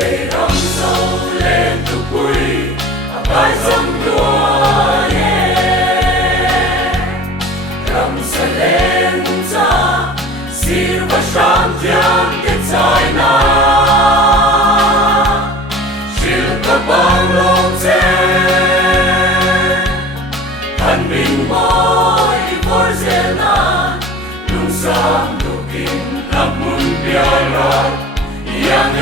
đầy rong sâu lên tu quy bài dâm đua rầm sa lên ra silva sham tiang ke chai na sil ka bang long che han bing moi vor zena lung sam tu kin amun piara yang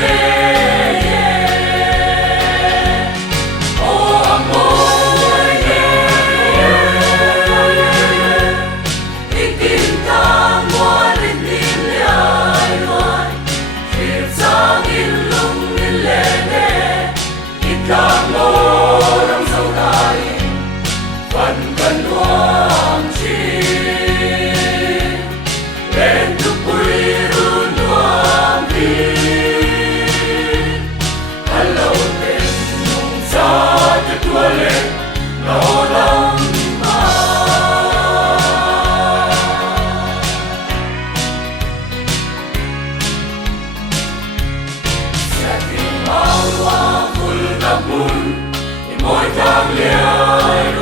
mỗi tháng liệt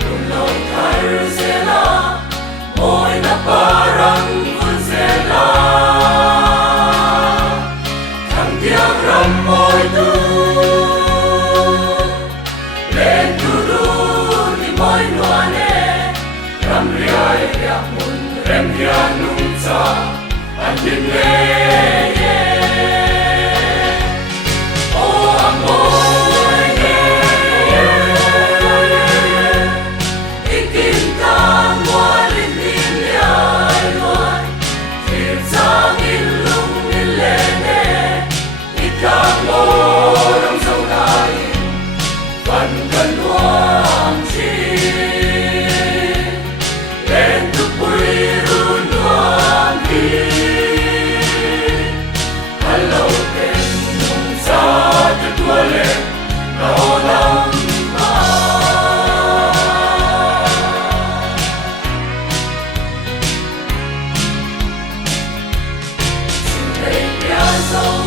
cùng lòng thay sẽ là mỗi nắp barang cũng sẽ là thằng tiếng rầm mỗi tu lên tu ru đi mỗi noa nè rầm riai riak mun rem hian nung cha anh tin nghe so